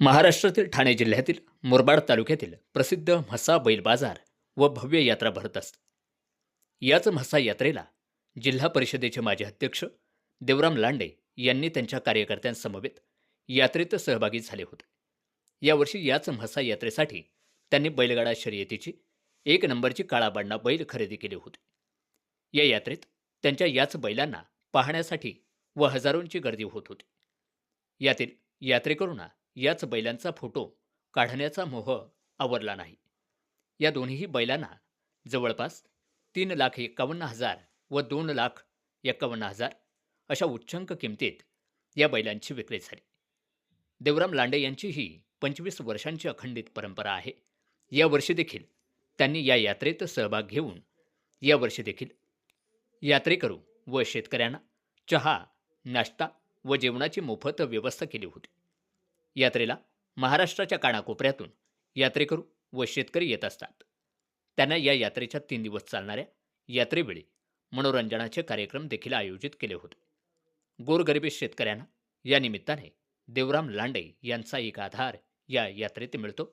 महाराष्ट्रातील ठाणे जिल्ह्यातील मुरबाड तालुक्यातील प्रसिद्ध म्हसा बैल बाजार व भव्य यात्रा भरत असते। याच म्हसा यात्रेला जिल्हा परिषदेचे माजी अध्यक्ष देवराम लांडे यांनी त्यांच्या कार्यकर्त्यांसमवेत यात्रेत सहभागी झाले होते। यावर्षी याच म्हसा यात्रेसाठी त्यांनी बैलगाडा शर्यतीची 1 नंबरची काळाबांडा बैल खरेदी केली होती। या यात्रेत त्यांच्या याच बैलांना पाहण्यासाठी व हजारोंची गर्दी होत होती। यातील यात्रेकरूंना याच बैलांचा फोटो काढण्याचा मोह आवरला नाही। या दोन्ही बैलांना जवळपास 3,51,000 व 2,51,000 अशा उच्चांक किमतीत या बैलांची विक्री झाली। देवराम लांडे यांची ही 25 वर्षांची अखंडित परंपरा आहे। या वर्षी देखील त्यांनी या यात्रेत सहभाग घेऊन या वर्षी देखील यात्रेकरू व शेतकऱ्यांना चहा, नाश्ता व जेवणाची मोफत व्यवस्था केली होती। यात्रेला महाराष्ट्राच्या कानाकोपऱ्यातून यात्रेकरू व शेतकरी येत असतात। त्यांना या यात्रेच्या 3 दिवस चालणाऱ्या यात्रेवेळी मनोरंजनाचे कार्यक्रम देखील आयोजित केले होते। गोरगरिबी शेतकऱ्यांना या निमित्ताने देवराम लांडे यांचा एक आधार या यात्रेत मिळतो।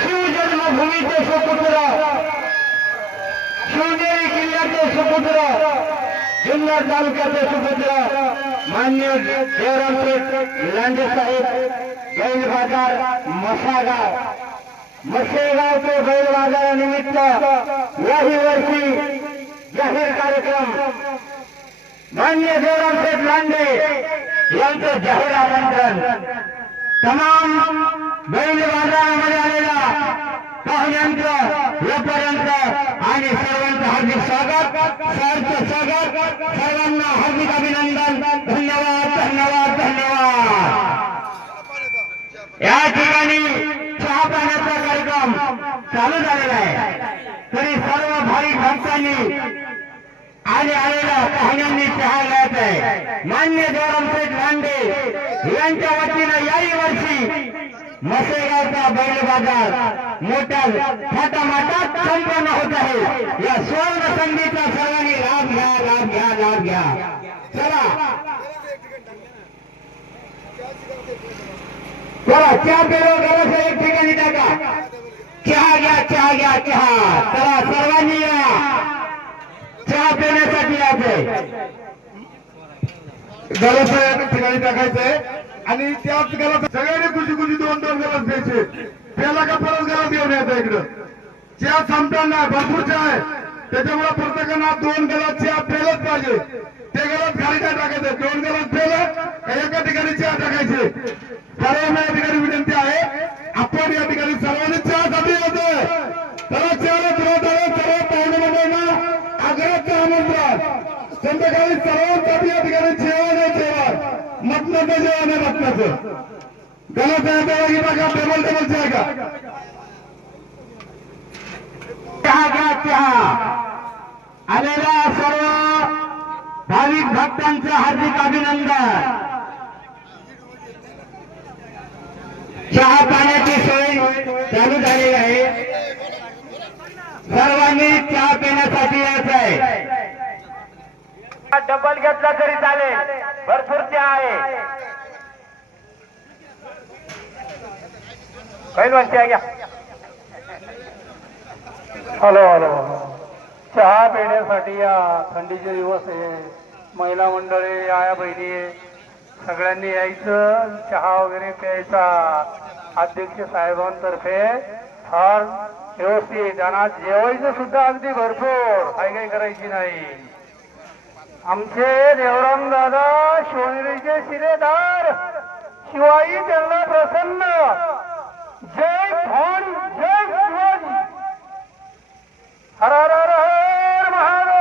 शिवजन्मभूमीचे सुपुत्र, शिवनेरी किल्ल्याचे सुपुत्र, जुन्नर तालुक्याचे सुपुत्र मान्य देवरामशेठ लांडे साहेब बैल बाजार मसागाव मसेगावचे बैल बाजारानिमित्त याही वर्षी जाहीर कार्यक्रम मान्य देवरामशेठ लांडे यांचं जाहीर आमंत्रण तमाम बैल बाजारामध्ये आलेला पाहुण्यांचं यापर्यंत आणि सर्वांचं हार्दिक स्वागत, सहर्ष स्वागत, सर्वांना हार्दिक अभिनंदन। धन्यवाद धन्यवाद धन्यवाद। या ठिकाणी चहा पाण्याचा कार्यक्रम चालू झालेला आहे, तरी सर्व भाविक भक्तांनी आणि आलेल्या पाहुण्यांनी चहा घ्यायचा आहे। मान्य देवरामशेठ लांडे यांच्या वतीनं याही वर्षी मसेगावचा बैल बाजार मोठ्या थाटामाटात संपन्न होत आहे। या स्वर्ण संधीचा सर्वांनी लाभ घ्या, लाभ घ्या, लाभ घ्या। चला चला, चहा पेलो घराच्या एक ठिकाणी टाका, चहा घ्या, चहा घ्या, चहा। चला सर्वांनी या चहा पिण्यासाठी यायचंय, गलास एक ठिकाणी टाकायचंय आणि त्याच गलास सगळ्यांनी खुशी खुशी 2-2 गलास द्यायचे। त्याला का परत गलास घेऊन यायचा इकडं। चहा संपताना भरपूर चहा आहे, त्याच्यामुळे प्रत्येकांना 2 गलास चहा प्यायलाच पाहिजे। ते गलास खाली काय टाकायचे, 2 गलास प्यायला एका ठिकाणी चहा टाकायचे। सर्वांना या ठिकाणी विनंती आहे, आपण या ठिकाणी सर्वांनी चहासाठी यायचंय। त्याला चहाला सुरुवात आहे। सर्व पाहुणे मंडळींना आग्रहाचं आमंत्रण, संध्याकाळी सर्वांसाठी या ठिकाणी जेवण आहे, जेवण मटणाचं जेवण आहे, मटणाचं गलास आहे बघा, टेबल टेबलचे आहे का? चहा घ्या, चहा। आलेल्या सर्व भाविक भक्तांचं हार्दिक अभिनंदन। चहा पाण्याची सोय चालू झालेली आहे, सर्वांनी चहा पिण्यासाठी यायचं आहे। डबल घेतला तरी चालेल, भरपूर चहा आहे. काही घ्या. हॅलो हॅलो, चहा पिण्यासाठी या थंडीचे दिवस आहे. महिला मंडळी, आया बहिणी सगळ्यांनी यायचं, चहा वगैरे प्यायचा. अध्यक्ष साहेबांतर्फे फार व्यवस्थित, आणि आज जेवायचं सुद्धा अगदी भरपूर, काही करायची नाही. आमचे देवराम दादा शिवनेरीचे शिरेदार शिवाई त्यांना प्रसन्न. जय भवानी, जय शिवाजी. हर हर हर हर महादेव.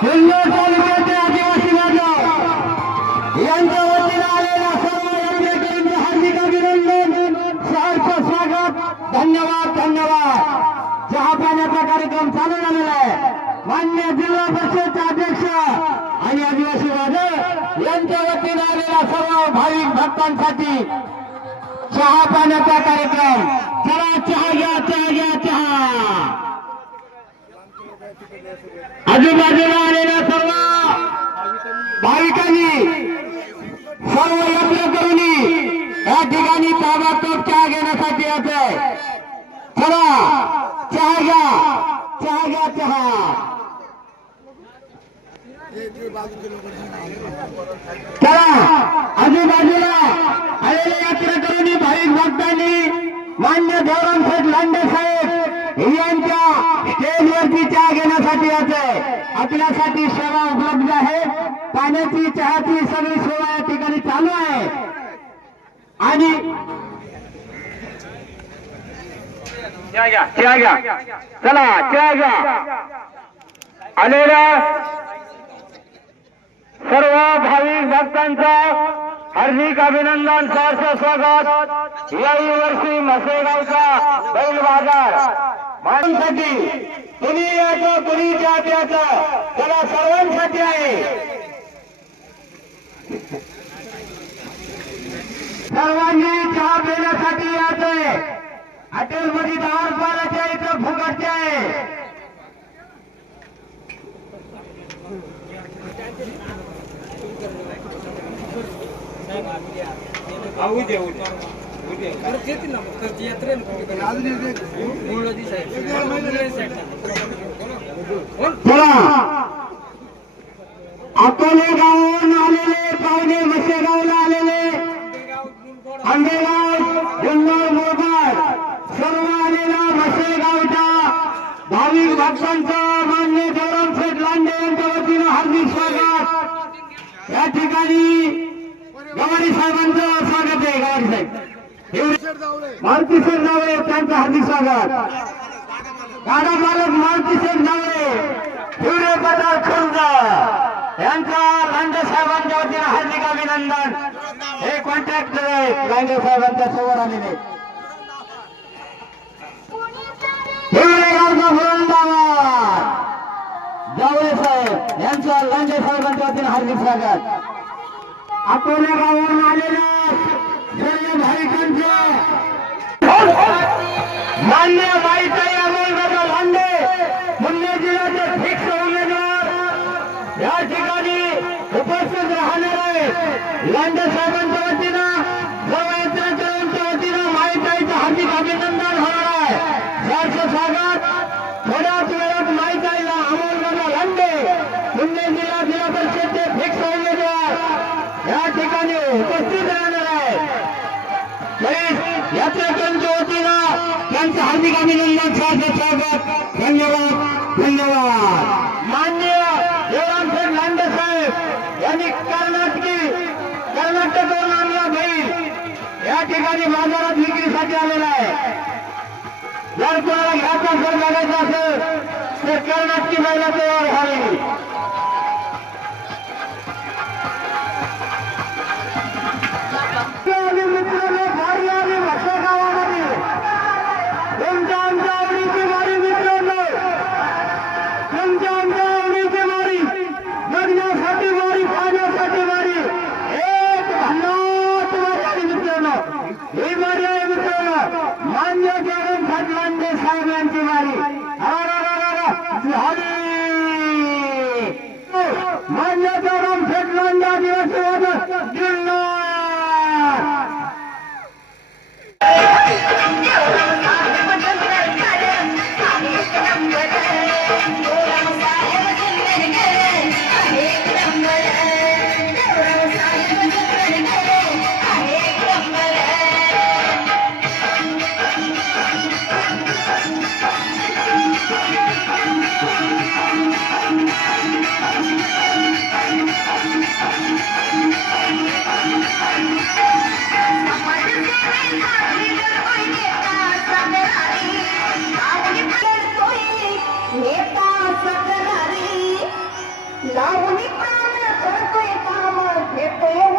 सिल्लोड तालुक्याचे आदिवासी बांधव यांच्या वतीने आलेल्या सर्व यात्रेकरूंचे हार्दिक अभिनंदन, सहर्ष स्वागत. धन्यवाद धन्यवाद. चहा पाण्याचा कार्यक्रम चालू झालेला आहे. मान्य जिल्हा परिषद अध्यक्ष आणि आदिवासी राजा यांच्या वतीने आलेल्या सर्व भाविक भक्तांसाठी चहा पाण्याचा कार्यक्रम. चला चहा घ्या, चहा घ्या, चहा. आजूबाजूला आलेल्या सर्व भाविकांनी सर्व यात्रेकरूंनी या ठिकाणी ताबडतोब चहा घेण्यासाठी येते. चला चहा घ्या, चहा घ्या, चहा. चला आजूबाजूला आलेल्या यात्रेकरूंनी भाविक भक्तांनी मान्य देवराम शेठ लांडे साहेब यांच्या स्टेजवरती चहा घेण्यासाठी येते. आपल्यासाठी सेवा उपलब्ध आहे. पाण्याची, चहाची सगळी सेवा या ठिकाणी चालू आहे. आणि चहा घ्या, चहा घ्या, चला चहा घ्या. आलेल्या सर्व भाविक भक्तांचं हार्दिक अभिनंदन, सहर्ष स्वागत. याही वर्षी म्हसेगावचा बैल बाजार माणसाठी कुणी याचं, कुणी चहा प्यायचं, त्याला सर्वांसाठी आहे. सर्वांनी चहा पिण्यासाठी यायचंय. हॉटेलमध्ये 10 रुपयाच्या इथं फुकटचे आहे. चला अकोले गावावरून आलेले पाहुणे, म्हसेगावला आलेले, आंबेगाव, जुन्नर, मुरबाड सर्व आलेल्या म्हसेगावच्या भाविक भक्तांचं मान्य देवराम शेठ लांडे यांच्या वतीनं हार्दिक स्वागत. या ठिकाणी गवारी साहेबांचं स्वागत आहे. गवारी साहेब, मारुती शेठ जावळे त्यांचं हार्दिक स्वागत. गाडा मालक मारुती शेठ जावळे, हिवरे बाजार खुर्द यांचा लांडे साहेबांच्या वतीनं हार्दिक अभिनंदन. हे कॉन्ट्रॅक्टर आहेत लांडे साहेबांच्या समोर आलेले. हिवरे गावचा वृंदावन जावळे साहेब यांचं लांडे साहेबांच्या वतीनं हार्दिक स्वागत. अकोला गावावरून आलेल्या सर्व भाविकांचे मान्य बाईताई अमोलदादा लांडे पुणे जिल्ह्याचे फिक्स उमेदवार या ठिकाणी उपस्थित राहणार आहे. लांडे साहेबांच्या वतीनं सर्व यात्रेकरूंच्या वतीनं माईताईचं हार्दिक अभिनंदन होणार आहे. सहर्ष स्वागत. थोड्याच वेळात माईताईला अमोलदादा लांडे पुणे जिल्हा परिषदेचे फिक्स उमेदवार या ठिकाणी उपस्थित राहणार आहे. यात्रेकरूंच्या वतीनं त्यांचं हार्दिक अभिनंदन, सहर्ष स्वागत. धन्यवाद, धन्यवाद. मान्य देवराम शेठ लांडे साहेब यांनी कर्नाटकवरून आणला बैल या ठिकाणी बाजारात विक्रीसाठी आलेला आहे. जर कोणाला घ्यायचा असेल, बघायचा असेल तर कर्नाटकी बैला तयार व्हावी. मित्रांनो, भारी आली म्हसेगावामध्ये तुमच्या आमच्या आवडीची वारी. मित्रांनो, तुमच्या आमच्या आवडीची वारी, जगण्यासाठी वारी, पाहण्यासाठी वारी. एक भन्नाट वारी आली मित्रांनो. ही वारी आहे मित्रांनो मान्य देवराम शेठ लांडे साहेब यांची वारी. झाली मान्य देवराम शेठ लांडे आदिवासी वादक जिल्हा. लावणी काम करतोय काम घेतोय